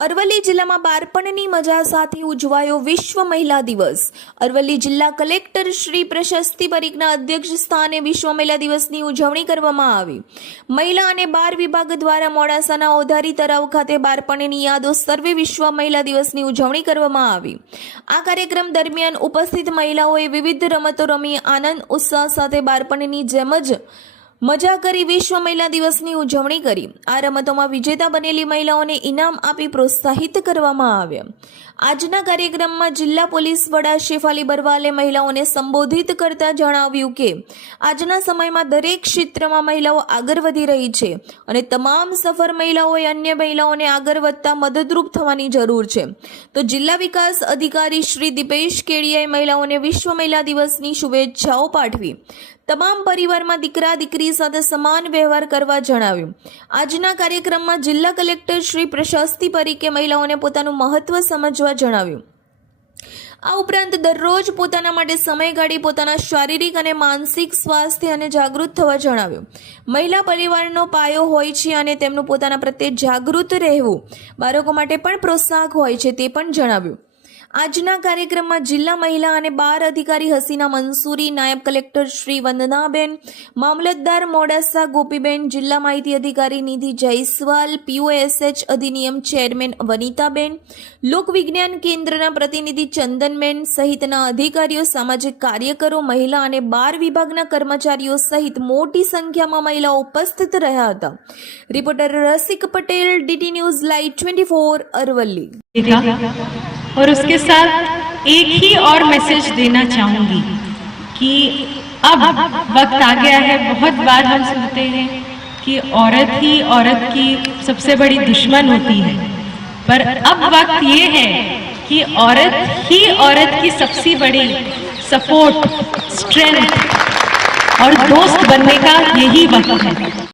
અરવલ્લી જિલ્લામાં બાળપણની મજા સાથે ઉજવાયો વિશ્વ મહિલા દિવસ। અરવલ્લી જિલ્લા કલેક્ટર શ્રી પ્રશસ્તિ પરીખના અધ્યક્ષ સ્થાને વિશ્વ મહિલા દિવસની ઉજવણી કરવામાં આવી। મહિલા અને બાળ વિભાગ દ્વારા મોડાસાના ઓધારી તળાવ ખાતે બાળપણની યાદો સર્વે વિશ્વ મહિલા દિવસની ઉજવણી કરવામાં આવી। આ કાર્યક્રમ દરમિયાન ઉપસ્થિત મહિલાઓએ વિવિધ રમતો રમી આનંદ ઉત્સાહ સાથે બાળપણની જેમ જ મજા કરી વિશ્વ મહિલા દિવસની ઉજવણી કરી। આ રમતોમાં વિજેતા બનેલી મહિલાઓને ઇનામ આપી પ્રોત્સાહિત કરવામાં આવ્યા। આજના કાર્યક્રમમાં જિલ્લા પોલીસ વડા શેફાલી બરવાલે મહિલાઓને સંબોધિત કરતા જણાવ્યું કે આજના સમયમાં દરેક ક્ષેત્રમાં મહિલાઓ આગળ વધી રહી છે અને તમામ સફળ મહિલાઓએ અન્ય મહિલાઓને આગળ વધતા મદદરૂપ થવાની જરૂર છે। તો જિલ્લા વિકાસ અધિકારી શ્રી દીપેશ કેડિયાએ મહિલાઓને વિશ્વ મહિલા દિવસની શુભેચ્છાઓ પાઠવી। તમામ પરિવારમાં દીકરા દીકરી સાથે સમાન વ્યવહાર કરવા જણાવ્યું। આજના કાર્યક્રમમાં જિલ્લા કલેક્ટર શ્રી પ્રશસ્તિ પરીખે મહિલાઓને પોતાનું મહત્વ સમજવા જણાવ્યું। આ ઉપરાંત દરરોજ પોતાના માટે સમય કાઢી પોતાના શારીરિક અને માનસિક સ્વાસ્થ્ય અને જાગૃત થવા જણાવ્યું। મહિલા પરિવારનો પાયો હોય છે અને તેમનું પોતાના પ્રત્યે જાગૃત રહેવું બાળકો માટે પણ પ્રોત્સાહક હોય છે તે પણ જણાવ્યું। આજના કાર્યક્રમમાં જિલ્લા મહિલા અને બાળ અધિકારી હસીના મંસૂરી, નાયબ કલેક્ટર શ્રી વંદનાબેન, મામલતદાર મોડાસા ગોપીબેન, જિલ્લા માહિતી અધિકારી નિધિ જયસ્વાલ, POSH અધિનિયમ ચેરમેન વનિતાબેન, લોક વિજ્ઞાન કેન્દ્રના પ્રતિનિધિ ચંદનબેન સહિતના અધિકારીઓ, સામાજિક કાર્યકરો, મહિલા અને બાળ વિભાગના કર્મચારીઓ સહિત મોટી સંખ્યામાં મહિલાઓ ઉપસ્થિત રહ્યા હતા। Reporter Rasik Patel, DD news live 24 Aravalli. और उसके साथ एक ही और मैसेज देना चाहूंगी कि अब वक्त आ गया है। बहुत बार हम सुनते हैं कि औरत ही औरत की सबसे बड़ी दुश्मन होती है, पर अब वक्त ये है कि औरत ही औरत की सबसे बड़ी सपोर्ट, स्ट्रेंथ और दोस्त बनने का यही वक्त है।